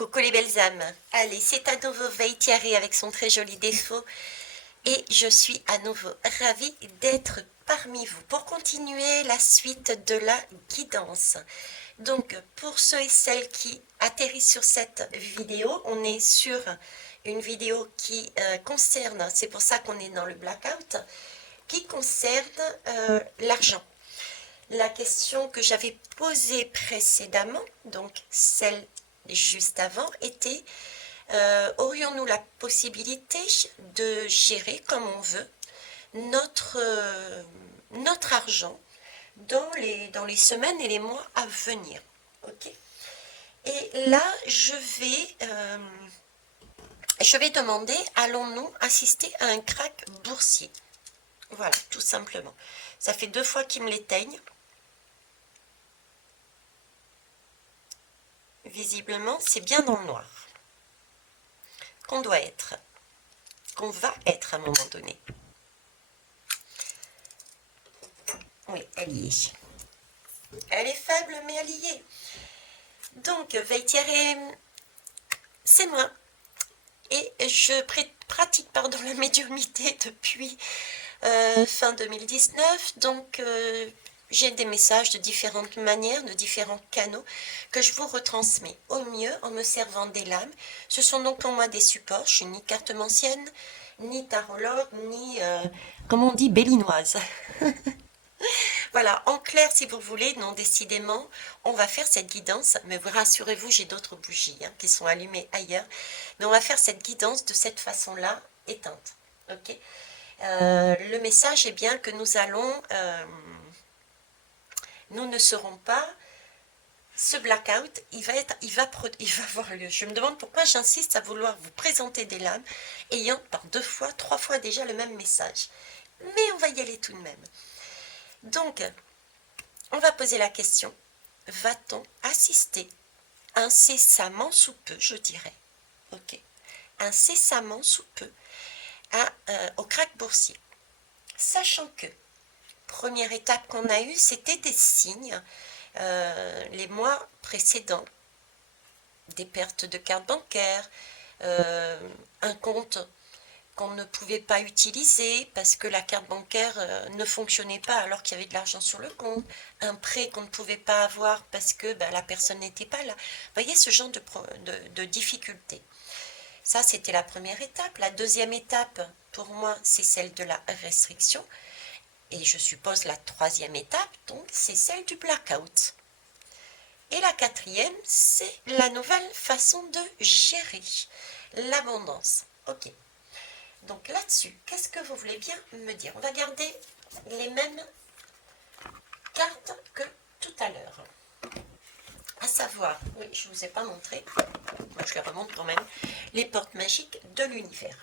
Coucou les belles âmes. Allez, c'est à nouveau Veille Thierry avec son très joli défaut. Et je suis à nouveau ravie d'être parmi vous pour continuer la suite de la guidance. Donc, pour ceux et celles qui atterrissent sur cette vidéo, on est sur une vidéo qui concerne, c'est pour ça qu'on est dans le blackout, qui concerne l'argent. La question que j'avais posée précédemment, donc celle juste avant, était aurions-nous la possibilité de gérer comme on veut notre argent dans les semaines et les mois à venir. Ok. Et là, je vais demander, allons-nous assister à un krach boursier? Voilà, tout simplement. Ça fait 2 fois qu'ils me l'éteignent. Visiblement, c'est bien dans le noir qu'on doit être, qu'on va être à un moment donné. Oui, elle y est. Elle est faible, mais elle y est. Donc, Veille Thierry, c'est moi. Et je pratique la médiumnité depuis fin 2019. Donc, j'ai des messages de différentes manières, de différents canaux que je vous retransmets au mieux en me servant des lames. Ce sont donc pour moi des supports. Je suis ni cartomancienne, ni tarologue, ni, comme on dit, bélinoise. Voilà, en clair, si vous voulez, non, décidément, on va faire cette guidance, mais vous rassurez-vous, j'ai d'autres bougies qui sont allumées ailleurs, mais on va faire cette guidance de cette façon-là, éteinte. Ok. Le message est bien que nous ne serons pas, ce blackout, il va avoir lieu. Je me demande pourquoi j'insiste à vouloir vous présenter des lames, ayant par 2 fois, 3 fois déjà le même message. Mais on va y aller tout de même. Donc, on va poser la question, va-t-on assister incessamment sous peu, je dirais, ok, incessamment sous peu au krach boursier, sachant que première étape qu'on a eue, c'était des signes les mois précédents, des pertes de carte bancaire, un compte qu'on ne pouvait pas utiliser parce que la carte bancaire ne fonctionnait pas alors qu'il y avait de l'argent sur le compte, un prêt qu'on ne pouvait pas avoir parce que la personne n'était pas là. Vous voyez ce genre de difficultés. Ça, c'était la première étape. La deuxième étape, pour moi, c'est celle de la restriction. Et je suppose la troisième étape, donc, c'est celle du blackout. Et la quatrième, c'est la nouvelle façon de gérer l'abondance. Ok. Donc là-dessus, qu'est-ce que vous voulez bien me dire? On va garder les mêmes cartes que tout à l'heure. À savoir, oui, je ne vous ai pas montré, moi je les remonte quand même, les portes magiques de l'univers.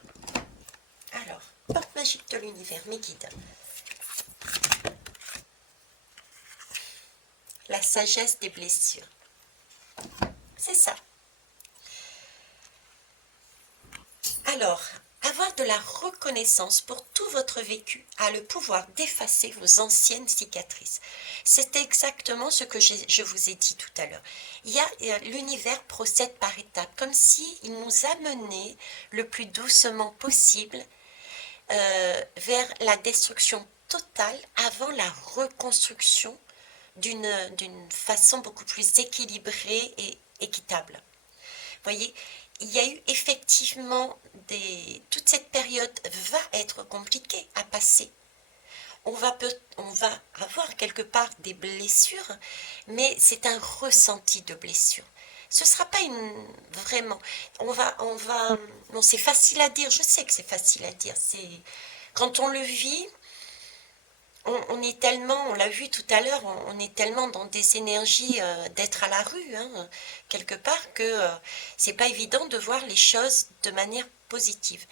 Alors, portes magiques de l'univers, mes guides. La sagesse des blessures. C'est ça. Alors, avoir de la reconnaissance pour tout votre vécu a le pouvoir d'effacer vos anciennes cicatrices. C'est exactement ce que je vous ai dit tout à l'heure. L'univers procède par étapes, comme s'il nous amenait le plus doucement possible vers la destruction totale avant la reconstruction d'une façon beaucoup plus équilibrée et équitable. Vous voyez, il y a eu effectivement toute cette période va être compliquée à passer. On va avoir quelque part des blessures, mais c'est un ressenti de blessure. Ce ne sera pas vraiment. Non, c'est facile à dire. Je sais que c'est facile à dire. Quand on le vit, on est tellement, on l'a vu tout à l'heure, on est tellement dans des énergies d'être à la rue, quelque part, que c'est pas évident de voir les choses de manière positive.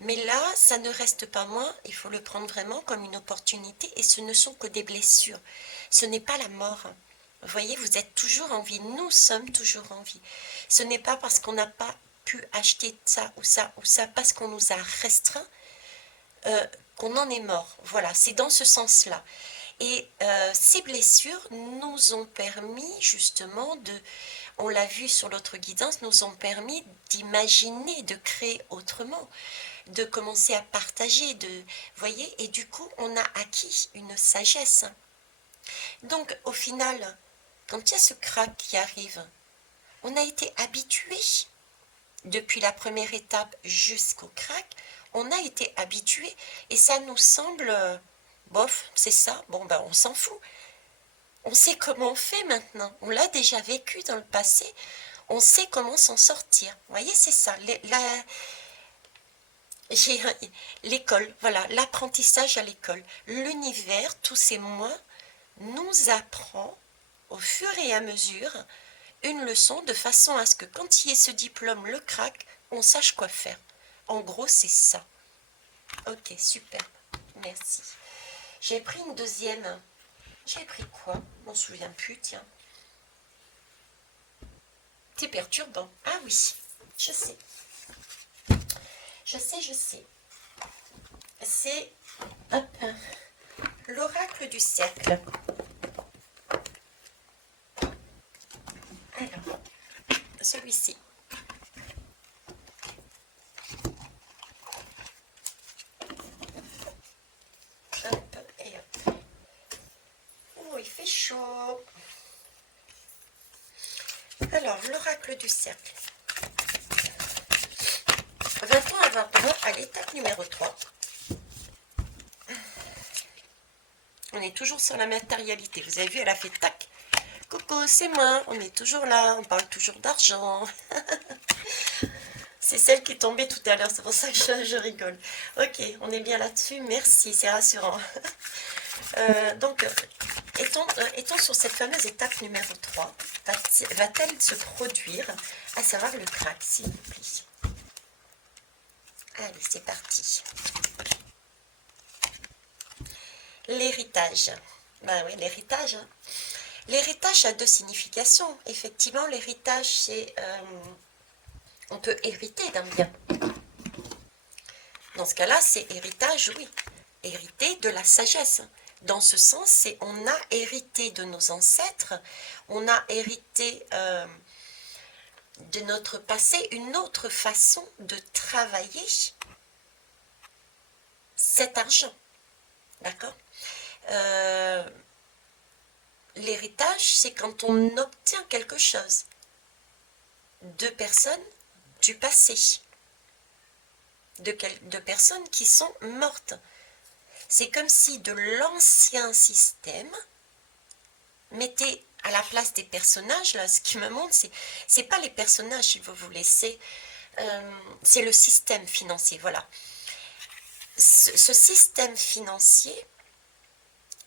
Mais là, ça ne reste pas moins, il faut le prendre vraiment comme une opportunité, et ce ne sont que des blessures. Ce n'est pas la mort. Vous voyez, vous êtes toujours en vie, nous sommes toujours en vie. Ce n'est pas parce qu'on n'a pas pu acheter ça ou ça ou ça, parce qu'on nous a restreints, qu'on en est mort. Voilà, c'est dans ce sens-là. Et ces blessures nous ont permis justement on l'a vu sur l'autre guidance, nous ont permis d'imaginer, de créer autrement, de commencer à partager, voyez, et du coup, on a acquis une sagesse. Donc, au final, quand il y a ce crack qui arrive, on a été habitué, depuis la première étape jusqu'au crack, on a été habitué, et ça nous semble, bof, c'est ça, bon ben on s'en fout. On sait comment on fait maintenant, on l'a déjà vécu dans le passé, on sait comment s'en sortir. Vous voyez, c'est ça, l'école, voilà, l'apprentissage à l'école. L'univers, tous ces mois, nous apprend au fur et à mesure une leçon de façon à ce que quand il y ait ce diplôme, le crack, on sache quoi faire. En gros, c'est ça. Ok, super, merci. J'ai pris une deuxième. J'ai pris quoi? Je m'en souviens plus, tiens. C'est perturbant. Ah oui, je sais. Je sais. C'est l'oracle du cercle. Alors, celui-ci. Hop, et hop. Oh, il fait chaud. Alors, l'oracle du cercle. Va-t-on avoir droit à l'étape numéro 3? On est toujours sur la matérialité. Vous avez vu, elle a fait tac. Coucou, c'est moi. On est toujours là. On parle toujours d'argent. C'est celle qui est tombée tout à l'heure. C'est pour ça que je rigole. Ok, on est bien là-dessus. Merci, c'est rassurant. Donc, étant sur cette fameuse étape numéro 3, va-t-elle se produire, à savoir le crack, s'il vous plaît? Allez, c'est parti. L'héritage. Ben oui, l'héritage. Hein. L'héritage a deux significations. Effectivement, l'héritage, c'est... on peut hériter d'un bien. Dans ce cas-là, c'est héritage, oui. Hériter de la sagesse. Dans ce sens, c'est on a hérité de nos ancêtres, on a hérité de notre passé une autre façon de travailler cet argent. D'accord? L'héritage, c'est quand on obtient quelque chose de personnes du passé, de personnes qui sont mortes. C'est comme si de l'ancien système mettait à la place des personnages, là, ce qui me montre, c'est pas les personnages, si vous voulez, c'est le système financier, voilà. Ce système financier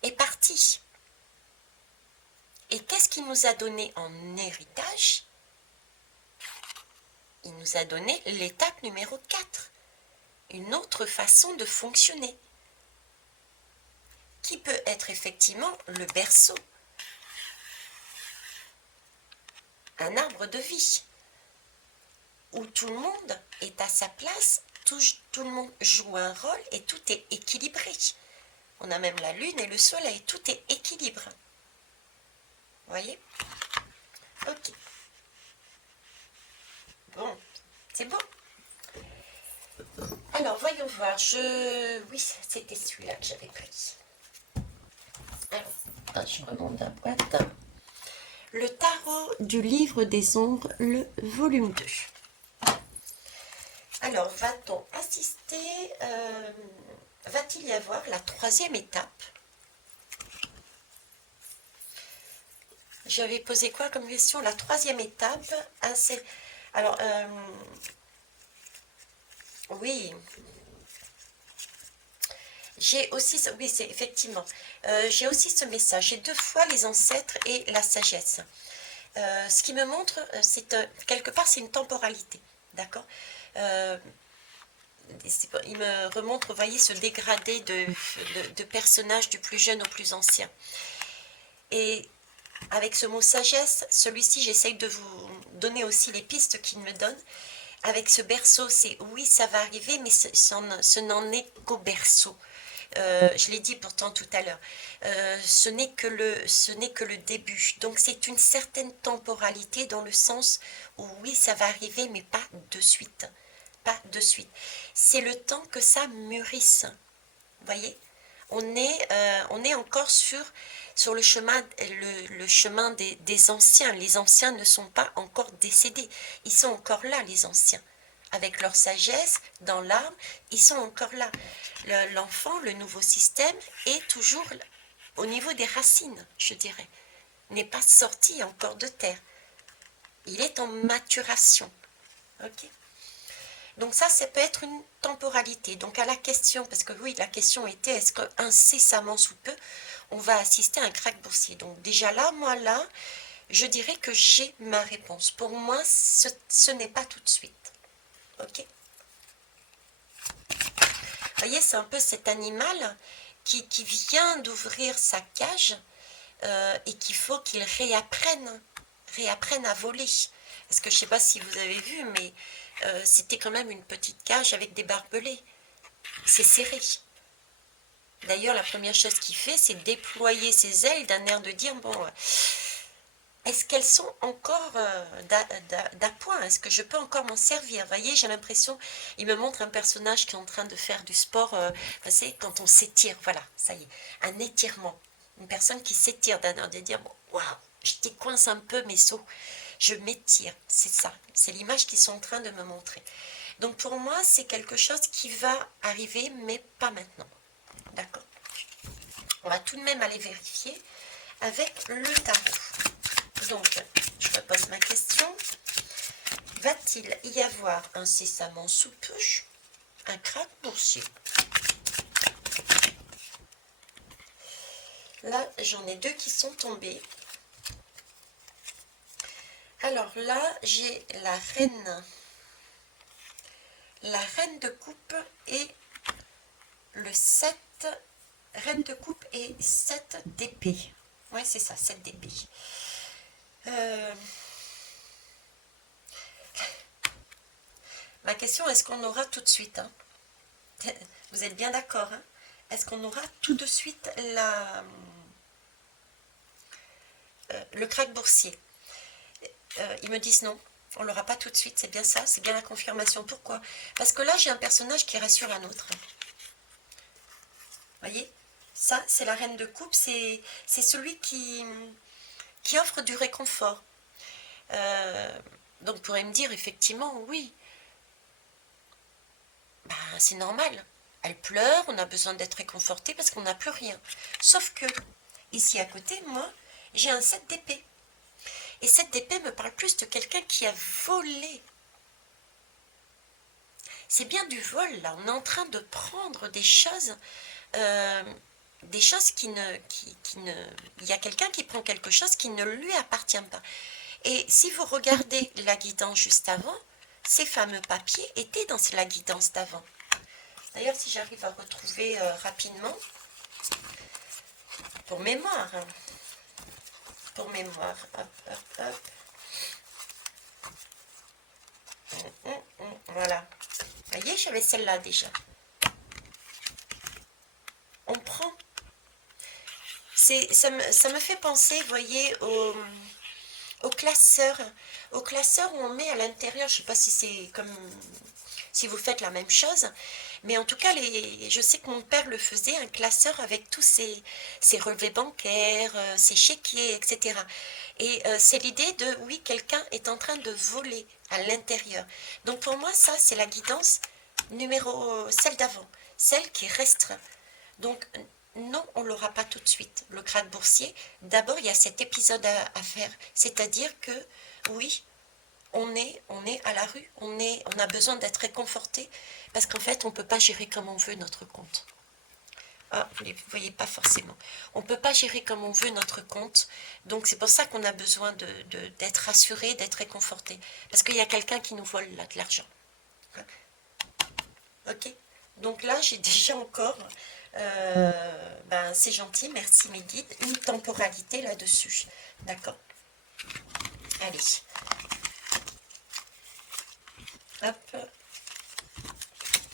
est parti. Et qu'est-ce qu'il nous a donné en héritage? Il nous a donné l'étape numéro 4, une autre façon de fonctionner, qui peut être effectivement le berceau, un arbre de vie, où tout le monde est à sa place, tout le monde joue un rôle et tout est équilibré. On a même la lune et le soleil, tout est équilibre. Vous voyez? Ok. Bon, c'est bon. Alors, voyons voir. Oui, c'était celui-là que j'avais pris. Alors, je remonte la boîte. Le tarot du livre des ombres, le volume 2. Alors, va-t-on assister, va-t-il y avoir la troisième étape? J'avais posé quoi comme question? La troisième étape, hein, c'est... Alors, oui. J'ai aussi, oui, c'est effectivement, j'ai aussi ce message. J'ai deux fois les ancêtres et la sagesse. Ce qui me montre, c'est quelque part, c'est une temporalité, d'accord? Il me remontre, vous voyez, ce dégradé de personnages du plus jeune au plus ancien. Et avec ce mot sagesse, celui-ci, j'essaye de vous donner aussi les pistes qu'il me donne. Avec ce berceau, c'est oui, ça va arriver, mais ce n'en est qu'au berceau. je l'ai dit pourtant tout à l'heure, ce n'est que le début. Donc c'est une certaine temporalité dans le sens où oui, ça va arriver, mais pas de suite. Pas de suite. C'est le temps que ça mûrisse. Vous voyez, on est encore sur le chemin, le chemin des anciens. Les anciens ne sont pas encore décédés. Ils sont encore là, les anciens. Avec leur sagesse, dans l'âme, ils sont encore là. L'enfant, le nouveau système, est toujours au niveau des racines, je dirais. N'est pas sorti encore de terre. Il est en maturation. Ok. Donc ça peut être une temporalité. Donc à la question, parce que oui, la question était, est-ce qu'incessamment sous peu, on va assister à un krach boursier? Donc déjà là, moi là, je dirais que j'ai ma réponse. Pour moi, ce n'est pas tout de suite. Ok. Vous voyez, c'est un peu cet animal qui vient d'ouvrir sa cage et qu'il faut qu'il réapprenne à voler. Parce que je ne sais pas si vous avez vu, mais c'était quand même une petite cage avec des barbelés. C'est serré. D'ailleurs, la première chose qu'il fait, c'est déployer ses ailes d'un air de dire, bon, est-ce qu'elles sont encore d'appoint? Est-ce que je peux encore m'en servir? Vous voyez, j'ai l'impression, il me montre un personnage qui est en train de faire du sport, vous savez, quand on s'étire, voilà, ça y est, un étirement. Une personne qui s'étire d'un air de dire, bon, waouh, je décoince un peu mes os, je m'étire, c'est ça, c'est l'image qu'ils sont en train de me montrer. Donc pour moi, c'est quelque chose qui va arriver, mais pas maintenant. D'accord? On va tout de même aller vérifier avec le tarot. Donc, je repose ma question. Va-t-il y avoir incessamment sous peu un krach boursier? Là, j'en ai deux qui sont tombés. Alors là, j'ai la reine de coupe et le 7, reine de coupe et 7 d'épée. Oui, c'est ça, 7 d'épée. Ma question, est-ce qu'on aura tout de suite, hein? Vous êtes bien d'accord, hein? Est-ce qu'on aura tout de suite le krach boursier? Ils me disent non, on ne l'aura pas tout de suite, c'est bien ça, c'est bien la confirmation. Pourquoi? Parce que là, j'ai un personnage qui rassure un autre. Vous voyez? Ça, c'est la reine de coupe, c'est celui qui offre du réconfort. Donc, on pourrait me dire, effectivement, oui, ben, c'est normal. Elle pleure, on a besoin d'être réconforté parce qu'on n'a plus rien. Sauf que, ici à côté, moi, j'ai un 7 d'épée. Et 7 d'épée me parle plus de quelqu'un qui a volé. C'est bien du vol, là. On est en train de prendre des choses qui ne... Il y a quelqu'un qui prend quelque chose qui ne lui appartient pas. Et si vous regardez la guidance juste avant, ces fameux papiers étaient dans la guidance d'avant. D'ailleurs, si j'arrive à retrouver rapidement, pour mémoire, hein, hop, hop, hop. Voilà. Vous voyez, j'avais celle-là déjà. On prend. Ça me fait penser, vous voyez, au classeur. Au classeur où on met à l'intérieur, je ne sais pas si c'est comme... si vous faites la même chose, mais en tout cas, je sais que mon père le faisait, un classeur avec tous ses relevés bancaires, ses chéquiers, etc. Et c'est l'idée de, oui, quelqu'un est en train de voler à l'intérieur. Donc pour moi, ça, c'est la guidance celle d'avant, celle qui est restreinte. Donc non, on ne l'aura pas tout de suite, le krach boursier. D'abord, il y a cet épisode à faire, c'est-à-dire que, oui, on est à la rue, on a besoin d'être réconforté, parce qu'en fait, on ne peut pas gérer comme on veut notre compte. Ah, vous ne voyez pas forcément. On ne peut pas gérer comme on veut notre compte, donc c'est pour ça qu'on a besoin d'être rassuré, d'être réconforté, parce qu'il y a quelqu'un qui nous vole là de l'argent. Hein? Ok. Donc là, j'ai déjà encore, c'est gentil, merci mes guides, une temporalité là-dessus. D'accord? Allez. Hop.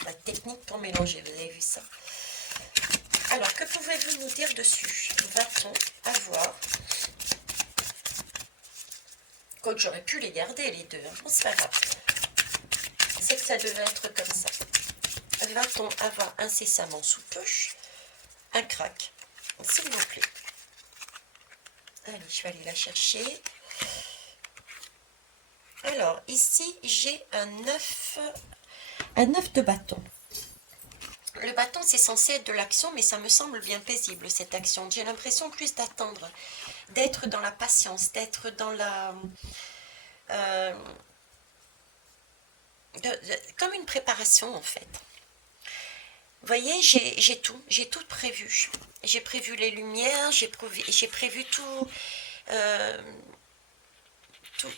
La technique pour mélanger, vous avez vu ça? Alors, que pouvez-vous nous dire dessus? Va-t-on avoir... Quoique j'aurais pu les garder, les deux. Hein. Bon, c'est pas grave. C'est que ça devait être comme ça. Va-t-on avoir incessamment sous peu un crack? S'il vous plaît. Allez, je vais aller la chercher. Alors, ici, j'ai un 9 de bâton. Le bâton, c'est censé être de l'action, mais ça me semble bien paisible, cette action. J'ai l'impression plus d'attendre, d'être dans la patience, d'être dans la... comme une préparation, en fait. Vous voyez, j'ai tout prévu. J'ai prévu les lumières, j'ai prévu tout,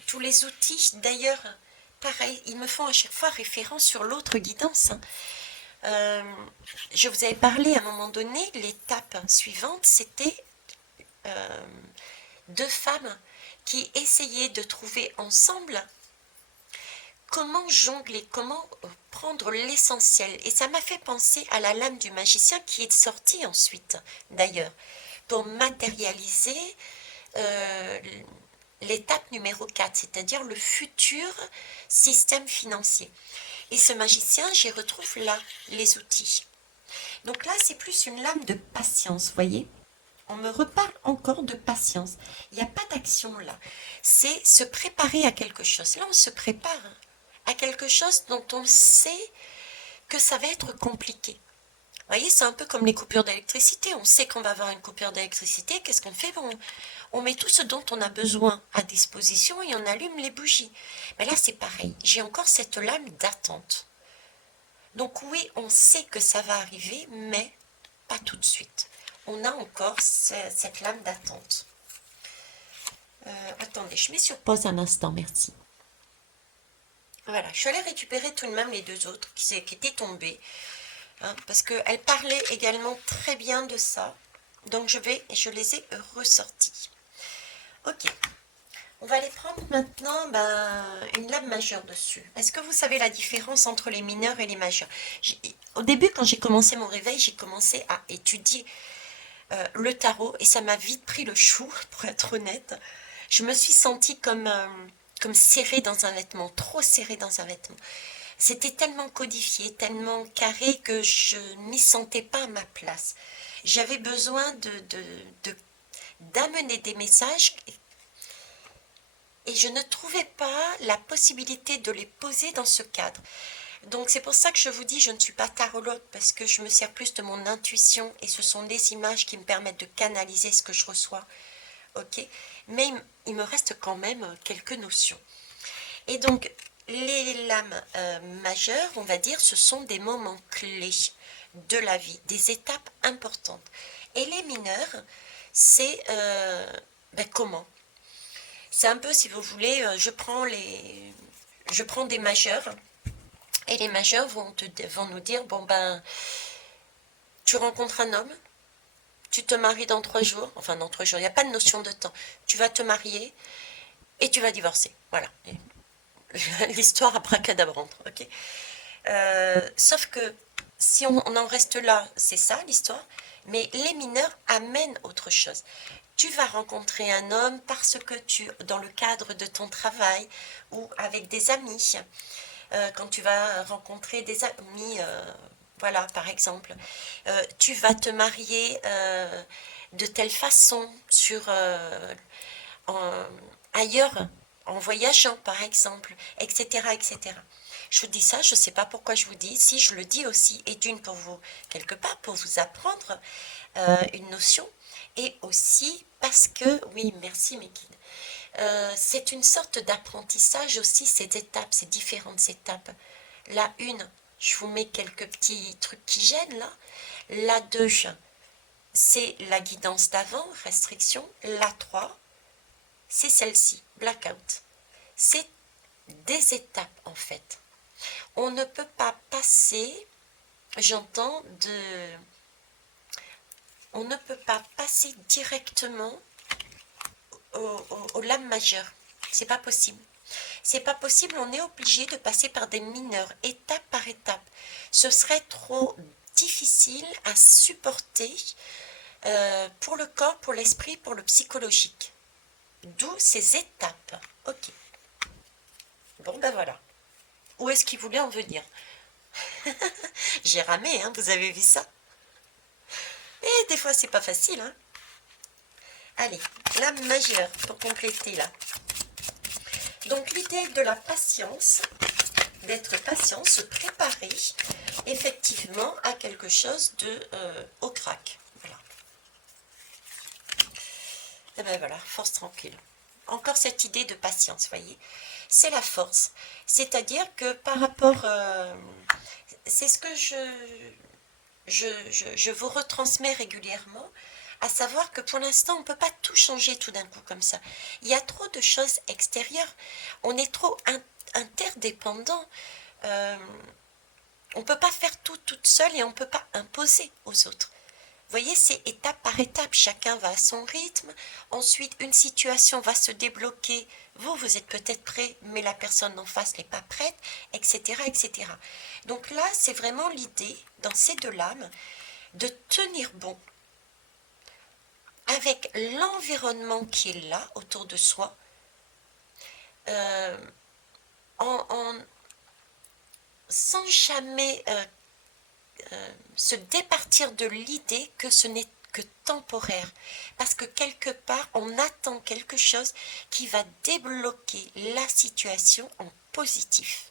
tous les outils. D'ailleurs, pareil, ils me font à chaque fois référence sur l'autre guidance. Je vous avais parlé à un moment donné, l'étape suivante, c'était deux femmes qui essayaient de trouver ensemble comment jongler, comment prendre l'essentiel. Et ça m'a fait penser à la lame du magicien qui est sortie ensuite, d'ailleurs, pour matérialiser l'étape numéro 4, c'est-à-dire le futur système financier. Et ce magicien, j'y retrouve là les outils. Donc là, c'est plus une lame de patience, vous voyez? On me reparle encore de patience. Il n'y a pas d'action là. C'est se préparer à quelque chose. Là, on se prépare à quelque chose dont on sait que ça va être compliqué. Vous voyez, c'est un peu comme les coupures d'électricité. On sait qu'on va avoir une coupure d'électricité. Qu'est-ce qu'on fait? Bon, on met tout ce dont on a besoin à disposition et on allume les bougies. Mais là, c'est pareil. J'ai encore cette lame d'attente. Donc oui, on sait que ça va arriver, mais pas tout de suite. On a encore cette lame d'attente. Attendez, je mets sur pause un instant, merci. Voilà, je suis allée récupérer tout de même les deux autres qui étaient tombés. Hein, parce qu'elles parlaient également très bien de ça. Donc je les ai ressortis. Ok. On va aller prendre maintenant une lame majeure dessus. Est-ce que vous savez la différence entre les mineurs et les majeurs? Au début, quand j'ai commencé mon réveil, j'ai commencé à étudier le tarot et ça m'a vite pris le chou, pour être honnête. Je me suis sentie comme serrée dans un vêtement, trop serrée dans un vêtement. C'était tellement codifié, tellement carré que je ne m'y sentais pas à ma place. J'avais besoin d'amener des messages et je ne trouvais pas la possibilité de les poser dans ce cadre. Donc c'est pour ça que je vous dis, je ne suis pas tarologue parce que je me sers plus de mon intuition et ce sont des images qui me permettent de canaliser ce que je reçois. Ok, mais il me reste quand même quelques notions. Et donc les lames majeures, on va dire, ce sont des moments clés de la vie, des étapes importantes. Et les mineurs, c'est comment? C'est un peu, si vous voulez, je prends des majeurs, et les majeurs vont nous dire, bon ben, tu rencontres un homme, tu te maries dans 3 jours, enfin dans 3 jours, il n'y a pas de notion de temps, tu vas te marier et tu vas divorcer, voilà. L'histoire abracadabrante, ok. Sauf que si on en reste là, c'est ça l'histoire, mais les mineurs amènent autre chose. Tu vas rencontrer un homme parce que dans le cadre de ton travail ou avec des amis, quand tu vas rencontrer des amis, voilà, par exemple, tu vas te marier de telle façon ailleurs, en voyageant, par exemple, etc., etc. Je vous dis ça, je ne sais pas pourquoi je vous dis, si je le dis aussi, et d'une pour vous, quelque part, pour vous apprendre une notion, et aussi parce que, oui, merci mes guides, c'est une sorte d'apprentissage aussi, ces étapes, ces différentes étapes. La 1, je vous mets quelques petits trucs qui gênent là. La 2, c'est la guidance d'avant, restriction. La 3, c'est celle-ci, blackout. C'est des étapes en fait. On ne peut pas passer, j'entends, on ne peut pas passer directement aux lames majeures. C'est pas possible. C'est pas possible, on est obligé de passer par des mineurs, étape par étape. Ce serait trop difficile à supporter pour le corps, pour l'esprit, pour le psychologique. D'où ces étapes. Ok. Bon, ben voilà. Où est-ce qu'il voulait en venir? J'ai ramé, hein, vous avez vu ça? Et des fois, c'est pas facile, hein. Allez, l'âme majeure, pour compléter là. Donc, l'idée de la patience, d'être patient, se préparer effectivement à quelque chose de au crack. Voilà. Et ben voilà, force tranquille. Encore cette idée de patience, voyez. C'est la force. C'est-à-dire que par rapport... c'est ce que je vous retransmets régulièrement, à savoir que pour l'instant, on ne peut pas tout changer tout d'un coup comme ça. Il y a trop de choses extérieures. On est trop interdépendants. On ne peut pas faire tout toute seule et on ne peut pas imposer aux autres. Vous voyez, c'est étape par étape, chacun va à son rythme, ensuite une situation va se débloquer, vous êtes peut-être prêt, mais la personne en face n'est pas prête, etc., etc. Donc là, c'est vraiment l'idée, dans ces deux lames, de tenir bon avec l'environnement qui est là, autour de soi, sans jamais se départir de l'idée que ce n'est que temporaire, parce que quelque part on attend quelque chose qui va débloquer la situation en positif.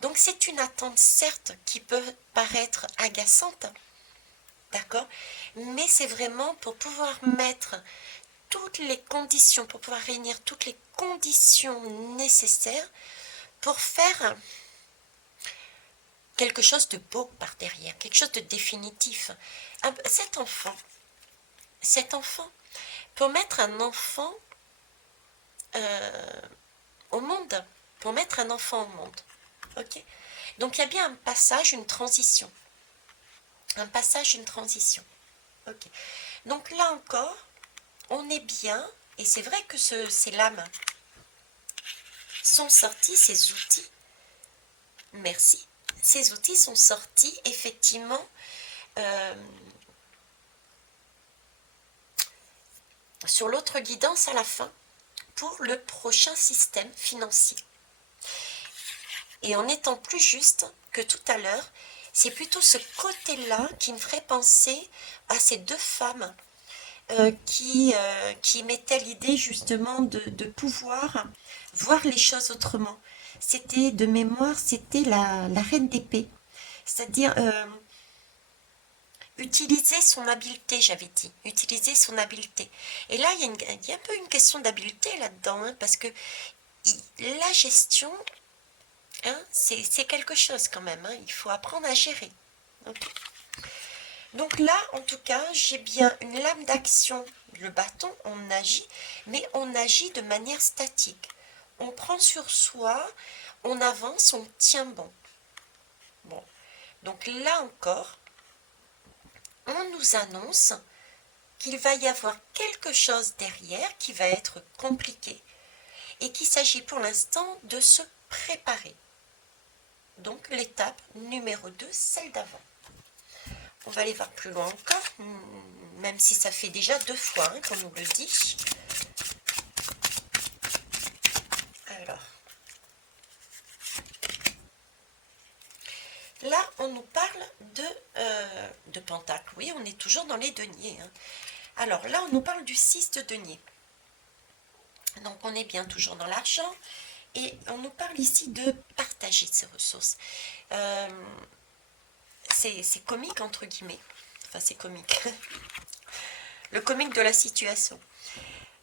Donc c'est une attente certes qui peut paraître agaçante, d'accord, mais c'est vraiment pour pouvoir mettre toutes les conditions, pour pouvoir réunir toutes les conditions nécessaires pour faire quelque chose de beau par derrière, quelque chose de définitif. Cet enfant, pour mettre un enfant au monde, ok. Donc il y a bien un passage, une transition, ok. Donc là encore, on est bien, et c'est vrai que ces lames sont sorties, ces outils, merci, ces outils sont sortis effectivement sur l'autre guidance à la fin pour le prochain système financier. Et en étant plus juste que tout à l'heure, c'est plutôt ce côté-là qui me ferait penser à ces deux femmes qui mettaient l'idée justement de pouvoir voir les choses autrement. C'était, de mémoire, c'était la reine d'épée. C'est-à-dire utiliser son habileté, j'avais dit. Utiliser son habileté. Et là, il y a un peu une question d'habileté là-dedans, hein, parce que la gestion, hein, c'est quelque chose quand même. Hein, il faut apprendre à gérer. Okay. Donc là, en tout cas, j'ai bien une lame d'action. Le bâton, on agit, mais on agit de manière statique. On prend sur soi, on avance, on tient bon. Bon. Donc là encore, on nous annonce qu'il va y avoir quelque chose derrière qui va être compliqué et qu'il s'agit pour l'instant de se préparer. Donc l'étape numéro 2, celle d'avant. On va aller voir plus loin encore, même si ça fait déjà 2 fois hein, qu'on nous le dit. Alors, là, on nous parle de pentacle. Oui, on est toujours dans les deniers. Hein. Alors là, on nous parle du 6 de denier. Donc, on est bien toujours dans l'argent. Et on nous parle ici de partager ses ressources. C'est comique, entre guillemets. Enfin, c'est comique. Le comique de la situation.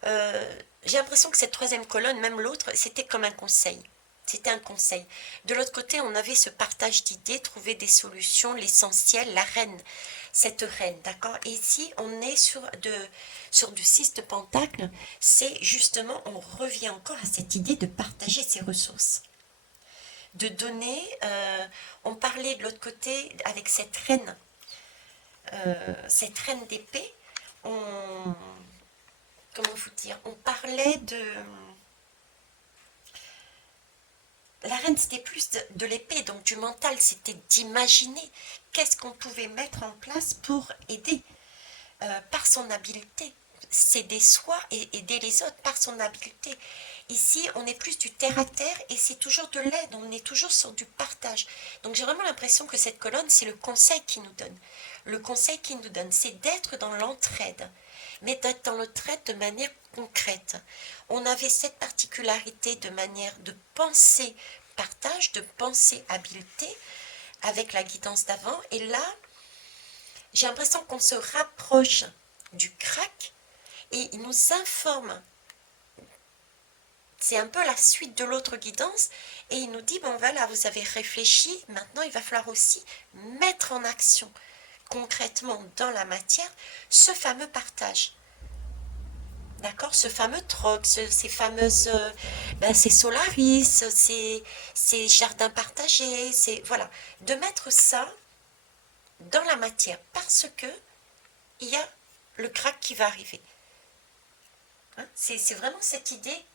J'ai l'impression que cette troisième colonne, même l'autre, c'était comme un conseil. C'était un conseil. De l'autre côté, on avait ce partage d'idées, trouver des solutions, l'essentiel, la reine, cette reine, d'accord. Et ici, on est sur du 6 de pentacle. C'est justement, on revient encore à cette idée de partager ses ressources. De donner, on parlait de l'autre côté avec cette reine d'épée, comment vous dire, on parlait de la reine, c'était plus de l'épée, donc du mental, c'était d'imaginer qu'est-ce qu'on pouvait mettre en place pour aider par son habileté. S'aider soi et aider les autres par son habileté. Ici, on est plus du terre à terre et c'est toujours de l'aide, on est toujours sur du partage. Donc j'ai vraiment l'impression que cette colonne, c'est le conseil qui nous donne. Le conseil qui nous donne, c'est d'être dans l'entraide, mais d'être dans l'entraide de manière concrète. On avait cette particularité de manière de penser partage, de penser habileté avec la guidance d'avant. Et là, j'ai l'impression qu'on se rapproche du crack et il nous informe. C'est un peu la suite de l'autre guidance et il nous dit, bon voilà, vous avez réfléchi, maintenant il va falloir aussi mettre en action concrètement dans la matière ce fameux partage. D'accord, ce fameux troc, ces fameuses, ces Solaris, ces jardins partagés, voilà, de mettre ça dans la matière parce que il y a le crack qui va arriver. Hein, c'est vraiment cette idée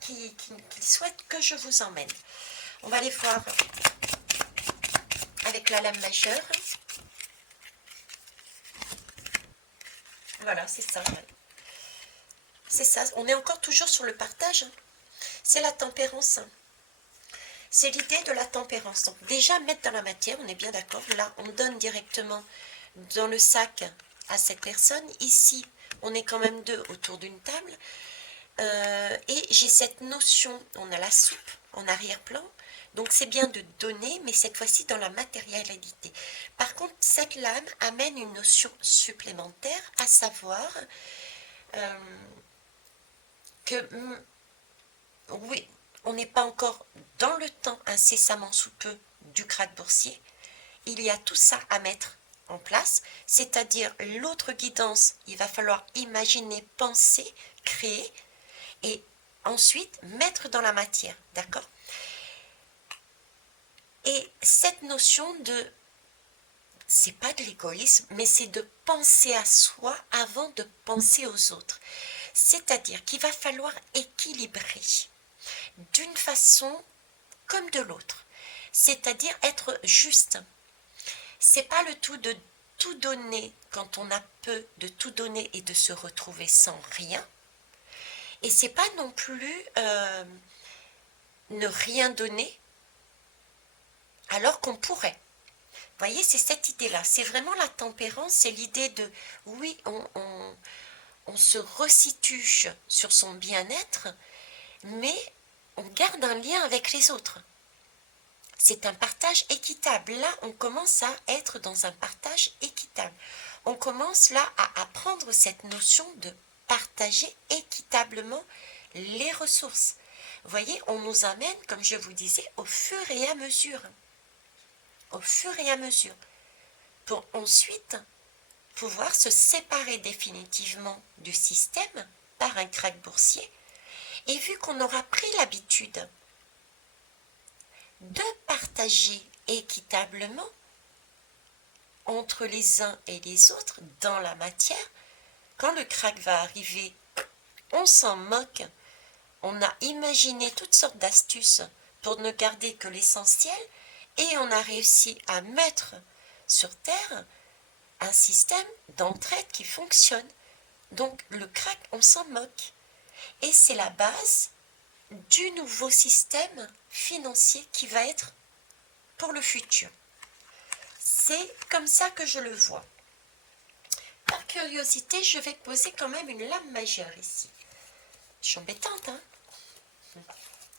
qu'il souhaite que je vous emmène. On va aller voir avec la lame majeure. Voilà, c'est ça. C'est ça, on est encore toujours sur le partage. C'est la tempérance. C'est l'idée de la tempérance. Donc déjà, mettre dans la matière, on est bien d'accord. Là, on donne directement dans le sac à cette personne. Ici, on est quand même deux autour d'une table. Et j'ai cette notion, on a la soupe en arrière-plan. Donc c'est bien de donner, mais cette fois-ci dans la matérialité. Par contre, cette lame amène une notion supplémentaire, à savoir que oui, on n'est pas encore dans le temps incessamment sous peu du krach boursier. Il y a tout ça à mettre en place, c'est-à-dire l'autre guidance, il va falloir imaginer, penser, créer et ensuite mettre dans la matière, d'accord? Et cette notion de, c'est pas de l'égoïsme, mais c'est de penser à soi avant de penser aux autres. C'est-à-dire qu'il va falloir équilibrer d'une façon comme de l'autre. C'est-à-dire être juste. C'est pas le tout de tout donner quand on a peu, de tout donner et de se retrouver sans rien. Et c'est pas non plus ne rien donner alors qu'on pourrait. Vous voyez, c'est cette idée-là. C'est vraiment la tempérance, c'est l'idée de, oui, on se resitue sur son bien-être, mais on garde un lien avec les autres. C'est un partage équitable. Là, on commence à être dans un partage équitable. On commence là à apprendre cette notion de partager équitablement les ressources. Vous voyez, on nous amène, comme je vous disais, au fur et à mesure. Au fur et à mesure. Pour ensuite pouvoir se séparer définitivement du système par un krach boursier. Et vu qu'on aura pris l'habitude de partager équitablement entre les uns et les autres dans la matière, quand le krach va arriver, on s'en moque. On a imaginé toutes sortes d'astuces pour ne garder que l'essentiel et on a réussi à mettre sur Terre un système d'entraide qui fonctionne. Donc le krach, on s'en moque. Et c'est la base du nouveau système financier qui va être pour le futur. C'est comme ça que je le vois. Par curiosité, je vais poser quand même une lame majeure ici. Je suis embêtante, hein?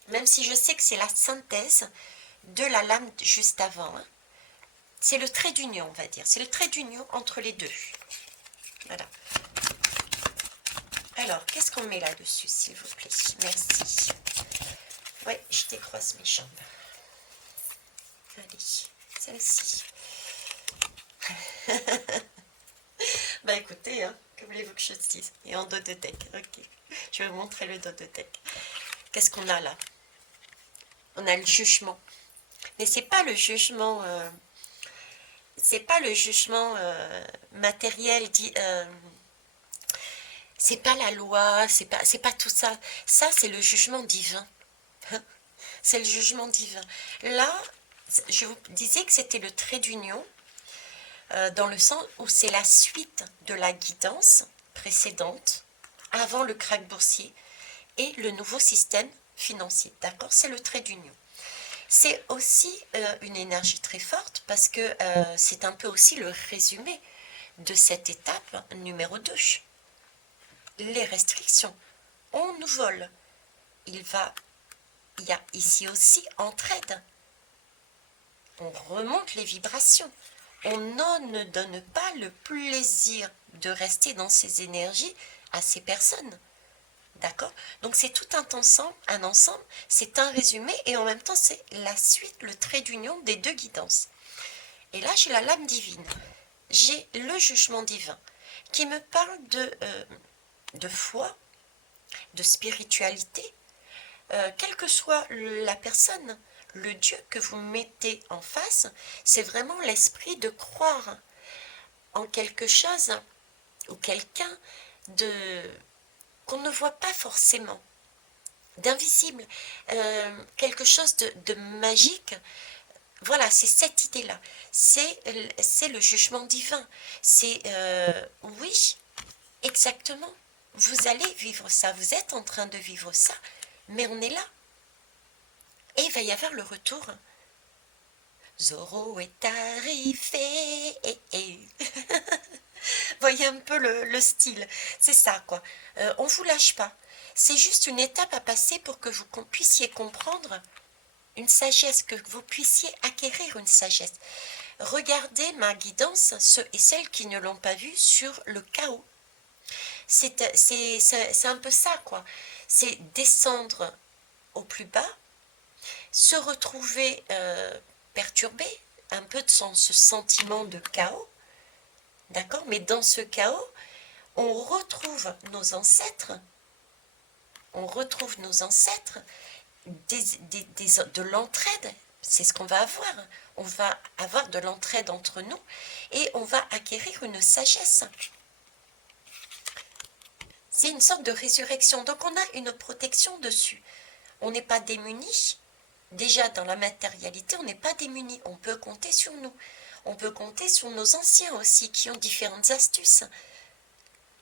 Même si je sais que c'est la synthèse de la lame juste avant. Hein? C'est le trait d'union, on va dire. C'est le trait d'union entre les deux. Voilà. Alors, qu'est-ce qu'on met là-dessus, s'il vous plaît? Merci. Ouais, je décroise mes jambes. Allez, celle-ci. Bah écoutez, hein, que voulez-vous que je dise? Et en dos de deck, ok. Je vais vous montrer le dos de deck. Qu'est-ce qu'on a là? On a le jugement. Mais c'est pas le jugement... c'est pas le jugement matériel dit... c'est pas la loi, c'est pas tout ça. Ça, c'est le jugement divin. Hein? c'est le jugement divin. Là, je vous disais que c'était le trait d'union, dans le sens où c'est la suite de la guidance précédente, avant le krach boursier, et le nouveau système financier. D'accord? C'est le trait d'union. C'est aussi une énergie très forte parce que c'est un peu aussi le résumé de cette étape numéro 2. Les restrictions. On nous vole. Il y a ici aussi entraide. On remonte les vibrations. On ne donne pas le plaisir de rester dans ces énergies à ces personnes. D'accord? Donc c'est tout un ensemble, c'est un résumé et en même temps c'est la suite, le trait d'union des deux guidances. Et là j'ai la lame divine, j'ai le jugement divin qui me parle de foi, de spiritualité, quelle que soit la personne, le Dieu que vous mettez en face, c'est vraiment l'esprit de croire en quelque chose ou quelqu'un qu'on ne voit pas forcément, d'invisible, quelque chose de magique. Voilà, c'est cette idée-là. C'est le jugement divin. C'est, oui, exactement. Vous allez vivre ça. Vous êtes en train de vivre ça. Mais on est là. Et il va y avoir le retour. Zoro est arrivé. Voyez un peu le style. C'est ça, quoi. On ne vous lâche pas. C'est juste une étape à passer pour que vous puissiez comprendre une sagesse, que vous puissiez acquérir une sagesse. Regardez ma guidance, ceux et celles qui ne l'ont pas vue, sur le chaos. C'est un peu ça, quoi. C'est descendre au plus bas, se retrouver perturbé, un peu de ce sentiment de chaos, d'accord? Mais dans ce chaos, on retrouve nos ancêtres, de l'entraide, c'est ce qu'on va avoir. On va avoir de l'entraide entre nous et on va acquérir une sagesse. C'est une sorte de résurrection. Donc on a une protection dessus. On n'est pas démunis. Déjà dans la matérialité, on n'est pas démunis. On peut compter sur nous. On peut compter sur nos anciens aussi qui ont différentes astuces.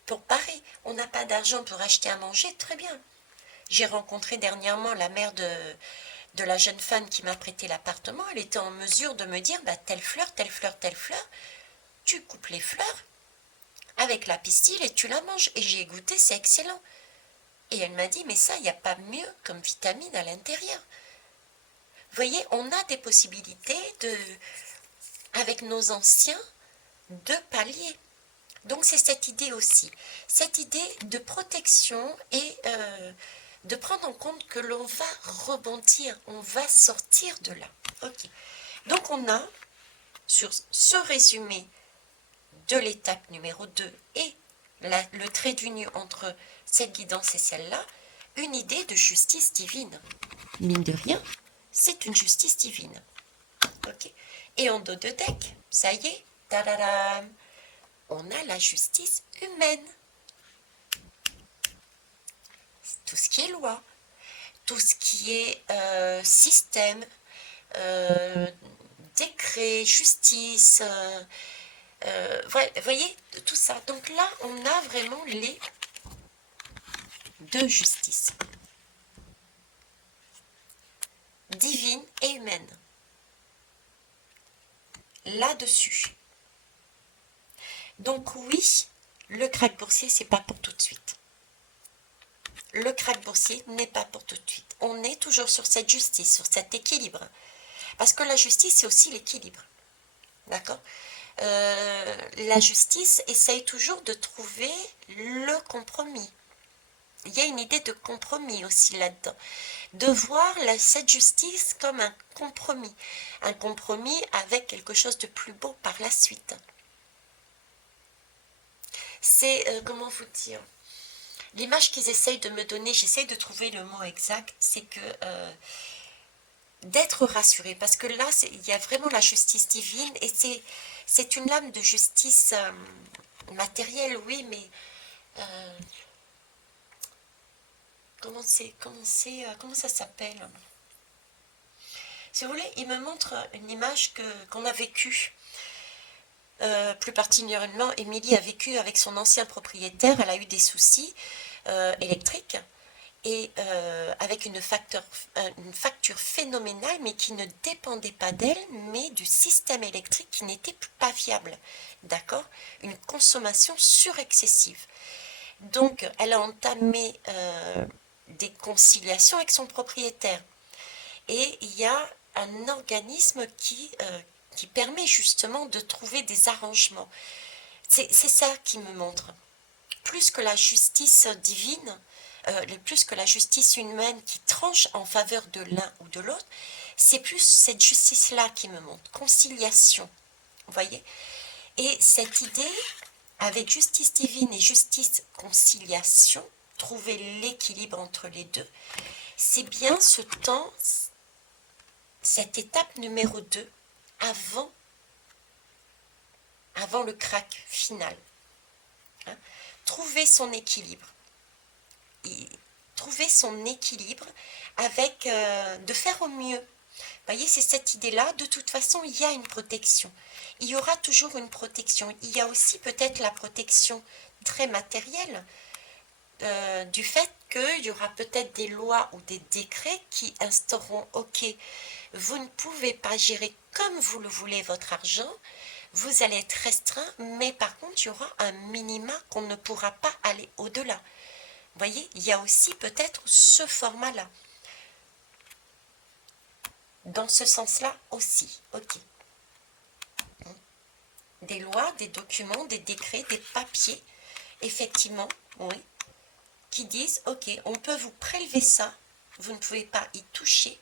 Pour parer, on n'a pas d'argent pour acheter à manger, très bien. J'ai rencontré dernièrement la mère de la jeune femme qui m'a prêté l'appartement. Elle était en mesure de me dire, bah, telle fleur, telle fleur, telle fleur. Tu coupes les fleurs avec la pistille et tu la manges. Et j'ai goûté, c'est excellent. Et elle m'a dit, mais ça, il n'y a pas mieux comme vitamine à l'intérieur. Vous voyez, on a des possibilités avec nos anciens de pallier. Donc c'est cette idée aussi, cette idée de protection et de prendre en compte que l'on va rebondir, on va sortir de là. Ok. Donc on a, sur ce résumé de l'étape numéro 2 et le trait d'union entre cette guidance et celle-là, une idée de justice divine. Mine de rien, c'est une justice divine. Ok. Et en dos de deck, ça y est, tadadam, on a la justice humaine. Tout ce qui est loi, tout ce qui est système, décret, justice, voyez, tout ça. Donc là, on a vraiment les deux justices, divine et humaine, là-dessus. Donc oui, le krach boursier, c'est pas pour tout de suite. Le krach boursier n'est pas pour tout de suite. On est toujours sur cette justice, sur cet équilibre. Parce que la justice, c'est aussi l'équilibre. D'accord? La justice essaye toujours de trouver le compromis. Il y a une idée de compromis aussi là-dedans. De voir cette justice comme un compromis. Un compromis avec quelque chose de plus beau par la suite. C'est, comment vous dire, l'image qu'ils essayent de me donner, j'essaye de trouver le mot exact, c'est que d'être rassuré, parce que là, il y a vraiment la justice divine, et c'est une lame de justice matérielle, oui, mais comment ça s'appelle? Si vous voulez, il me montre une image qu'on a vécue. Plus particulièrement, Émilie a vécu avec son ancien propriétaire. Elle a eu des soucis électriques et avec une facture phénoménale, mais qui ne dépendait pas d'elle, mais du système électrique qui n'était pas viable. D'accord? Une consommation surexcessive. Donc, elle a entamé des conciliations avec son propriétaire. Et il y a un organisme qui permet justement de trouver des arrangements. C'est ça qui me montre. Plus que la justice divine, plus que la justice humaine qui tranche en faveur de l'un ou de l'autre, c'est plus cette justice-là qui me montre. Conciliation. Vous voyez? Et cette idée, avec justice divine et justice conciliation, trouver l'équilibre entre les deux, c'est bien ce temps, cette étape numéro 2, avant le crack final. Hein? Trouver son équilibre. Trouver son équilibre avec de faire au mieux. Vous voyez, c'est cette idée-là. De toute façon, il y a une protection. Il y aura toujours une protection. Il y a aussi peut-être la protection très matérielle du fait qu'il y aura peut-être des lois ou des décrets qui instaureront, ok, vous ne pouvez pas gérer comme vous le voulez votre argent, vous allez être restreint, mais par contre, il y aura un minima qu'on ne pourra pas aller au-delà. Vous voyez, il y a aussi peut-être ce format-là. Dans ce sens-là aussi, ok. Des lois, des documents, des décrets, des papiers, effectivement, oui, qui disent, ok, on peut vous prélever ça, vous ne pouvez pas y toucher,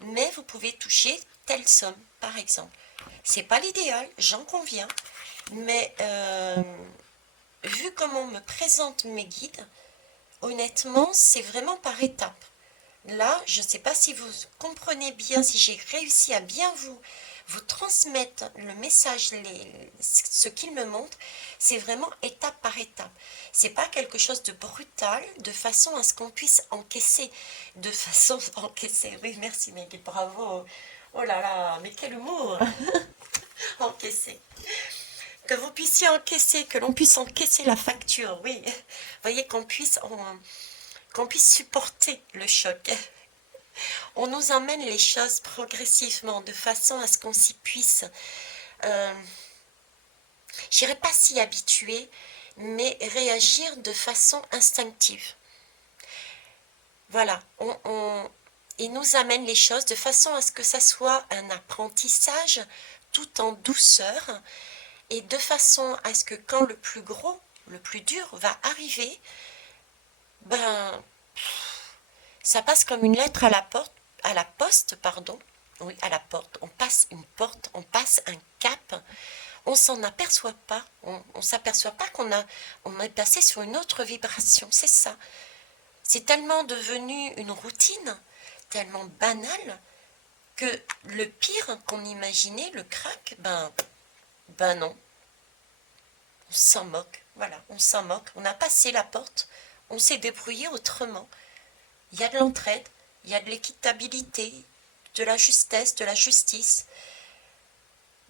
mais vous pouvez toucher telle somme, par exemple. C'est pas l'idéal, j'en conviens, mais vu comment on me présente mes guides, honnêtement, c'est vraiment par étapes. Là, je ne sais pas si vous comprenez bien, si j'ai réussi à bien vous transmettre le message, ce qu'il me montre, c'est vraiment étape par étape. C'est pas quelque chose de brutal, de façon à ce qu'on puisse encaisser. De façon à encaisser, oui, merci Maggie, bravo. Oh là là, mais quel humour. Encaisser. Que vous puissiez encaisser, que l'on puisse encaisser la facture, oui. Vous voyez, qu'on puisse supporter le choc. On nous emmène les choses progressivement, de façon à ce qu'on s'y puisse, je dirais pas s'y habituer, mais réagir de façon instinctive. Voilà, il nous amène les choses de façon à ce que ça soit un apprentissage tout en douceur, et de façon à ce que quand le plus gros, le plus dur va arriver, ben, ça passe comme une lettre à la poste, pardon. Oui, à la porte. On passe une porte, on passe un cap. On s'en aperçoit pas. On s'aperçoit pas on est passé sur une autre vibration. C'est ça. C'est tellement devenu une routine, tellement banal, que le pire qu'on imaginait, le crack, ben non. On s'en moque. Voilà, on s'en moque. On a passé la porte. On s'est débrouillé autrement. Il y a de l'entraide, il y a de l'équitabilité, de la justesse, de la justice.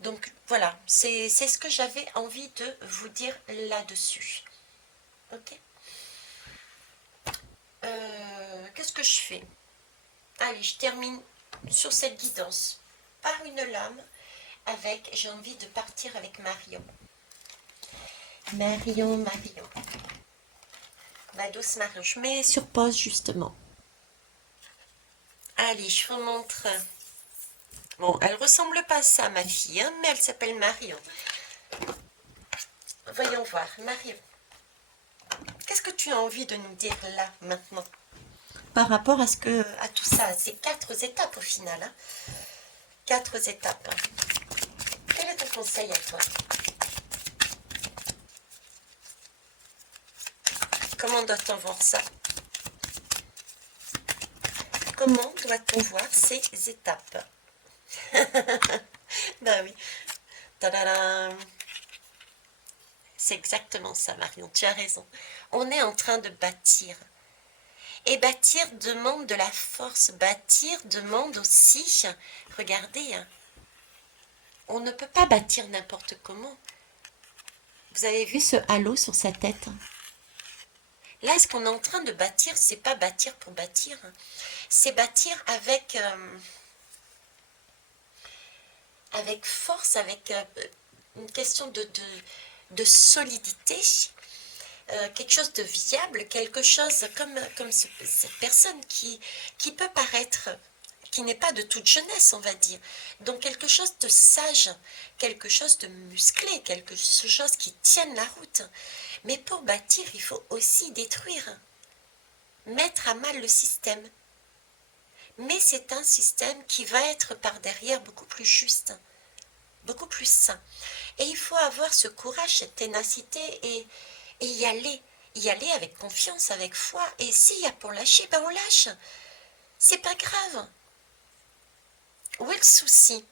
Donc voilà, c'est ce que j'avais envie de vous dire là-dessus. Ok. Qu'est-ce que je fais? Allez, je termine sur cette guidance par une lame avec, j'ai envie de partir avec Marion. Marion. Ma douce Marion, je mets sur pause justement. Allez, je vous montre. Bon, elle ressemble pas à ça, ma fille, hein, mais elle s'appelle Marion. Voyons voir, Marion. Qu'est-ce que tu as envie de nous dire là, maintenant? Par rapport à tout ça, c'est 4 étapes au final. Hein. 4 étapes. Quel est ton conseil à toi? Comment doit-on voir ça? Comment doit-on voir ces étapes? Ben oui. Tadadam. C'est exactement ça, Marion, tu as raison. On est en train de bâtir. Et bâtir demande de la force. Bâtir demande aussi, regardez, hein, on ne peut pas bâtir n'importe comment. Vous avez vu ce halo sur sa tête? Là, ce qu'on est en train de bâtir, c'est pas bâtir pour bâtir. C'est bâtir avec force, avec une question de solidité, quelque chose de viable, quelque chose comme cette personne qui peut paraître, qui n'est pas de toute jeunesse, on va dire. Donc quelque chose de sage, quelque chose de musclé, quelque chose qui tienne la route. Mais pour bâtir, il faut aussi détruire, mettre à mal le système. Mais c'est un système qui va être par derrière beaucoup plus juste, beaucoup plus sain. Et il faut avoir ce courage, cette ténacité et y aller avec confiance, avec foi. Et s'il y a pour lâcher, ben on lâche. C'est pas grave. Où est le souci?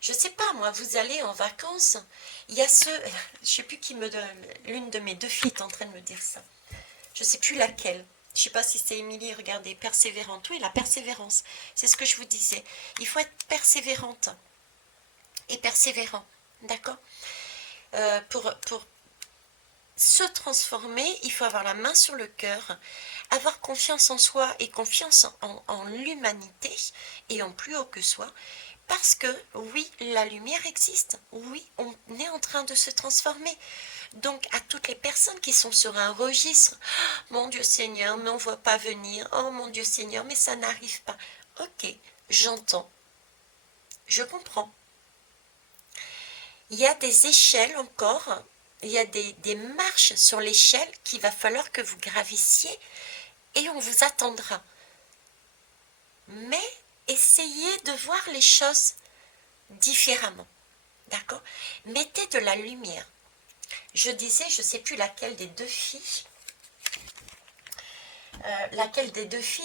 Je sais pas, moi, vous allez en vacances, il y a je sais plus qui me donne, l'une de mes deux filles est en train de me dire ça. Je sais plus laquelle. Je sais pas si c'est Émilie, regardez, persévérante. Oui, la persévérance, c'est ce que je vous disais. Il faut être persévérante et persévérant, d'accord? Pour se transformer, il faut avoir la main sur le cœur, avoir confiance en soi et confiance en l'humanité et en plus haut que soi, parce que oui, la lumière existe, oui, on est en train de se transformer. Donc à toutes les personnes qui sont sur un registre, oh, mon Dieu Seigneur, mais on ne voit pas venir, oh mon Dieu Seigneur, mais ça n'arrive pas. Ok, j'entends, je comprends. Il y a des échelles encore, il y a des marches sur l'échelle qu'il va falloir que vous gravissiez et on vous attendra. Mais essayez de voir les choses différemment, d'accord? Mettez de la lumière. Je disais, je ne sais plus laquelle des deux filles,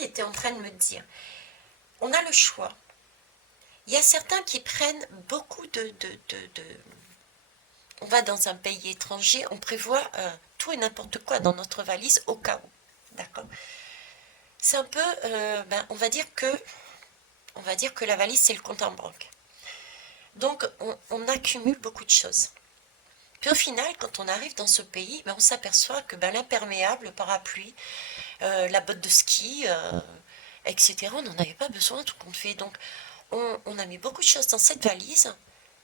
était en train de me dire, on a le choix. Il y a certains qui prennent beaucoup on va dans un pays étranger, on prévoit tout et n'importe quoi dans notre valise au cas où. D'accord? C'est un peu, on va dire que la valise, c'est le compte en banque. Donc, on accumule beaucoup de choses. Puis au final, quand on arrive dans ce pays, on s'aperçoit que l'imperméable, le parapluie, la botte de ski, etc., on n'en avait pas besoin, tout compte fait. Donc, on a mis beaucoup de choses dans cette valise,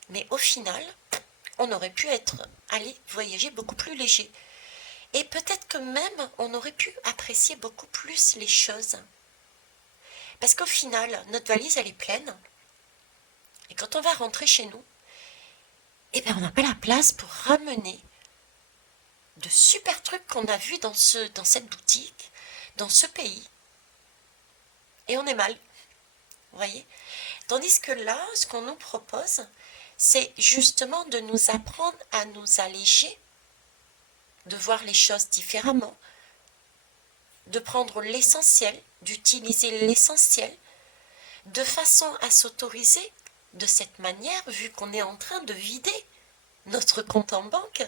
mais au final, on aurait pu aller voyager beaucoup plus léger. Et peut-être que même, on aurait pu apprécier beaucoup plus les choses. Parce qu'au final, notre valise, elle est pleine. Et quand on va rentrer chez nous, on n'a pas la place pour ramener de super trucs qu'on a vus dans cette boutique, dans ce pays. Et on est mal. Vous voyez? Tandis que là, ce qu'on nous propose, c'est justement de nous apprendre à nous alléger, de voir les choses différemment, de prendre l'essentiel, d'utiliser l'essentiel, de façon à s'autoriser de cette manière, vu qu'on est en train de vider notre compte en banque,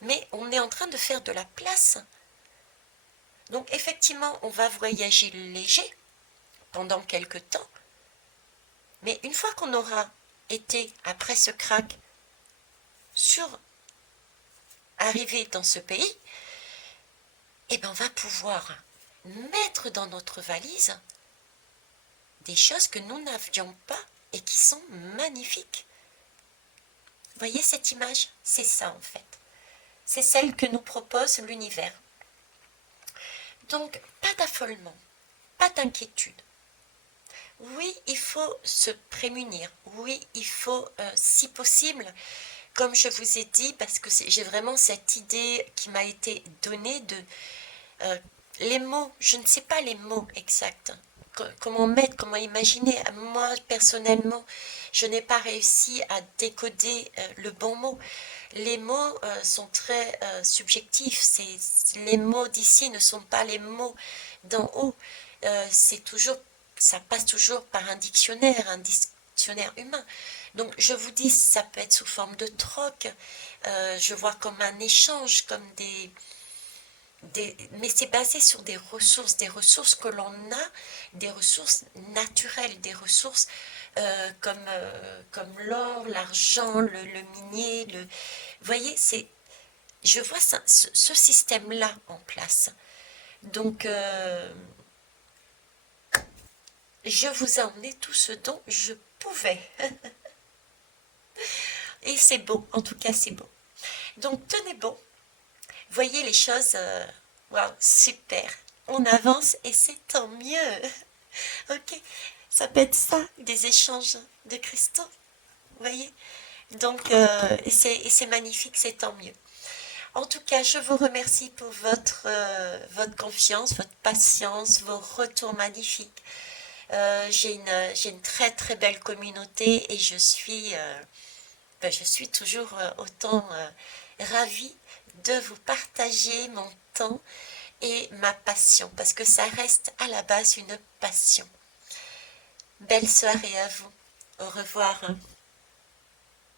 mais on est en train de faire de la place. Donc effectivement, on va voyager léger pendant quelque temps, mais une fois qu'on aura été, après ce crack, arrivé dans ce pays, on va pouvoir mettre dans notre valise des choses que nous n'avions pas et qui sont magnifiques. Vous voyez cette image? C'est ça en fait. C'est celle que nous propose l'univers. Donc, pas d'affolement, pas d'inquiétude. Oui, il faut se prémunir. Oui, il faut, si possible, comme je vous ai dit, parce que j'ai vraiment cette idée qui m'a été donnée de les mots, je ne sais pas les mots exacts. Comment mettre, comment imaginer. Moi, personnellement, je n'ai pas réussi à décoder le bon mot. Les mots sont très subjectifs. Les mots d'ici ne sont pas les mots d'en haut. Ça passe toujours par un dictionnaire humain. Donc, je vous dis, ça peut être sous forme de troc. Je vois comme un échange, comme mais c'est basé sur des ressources que l'on a, des ressources naturelles, des ressources comme l'or, l'argent, le minier. Vous voyez, je vois ce système-là en place. Donc, je vous ai emmené tout ce dont je pouvais. Et c'est beau, en tout cas c'est beau. Donc tenez bon, voyez les choses, waouh, super. On avance et c'est tant mieux. Ok, ça peut être ça, des échanges de cristaux, vous voyez. Donc, et c'est magnifique, c'est tant mieux. En tout cas, je vous remercie pour votre confiance, votre patience, vos retours magnifiques. J'ai une très très belle communauté et je suis toujours autant ravie de vous partager mon temps et ma passion, parce que ça reste à la base une passion. Belle soirée à vous. Au revoir.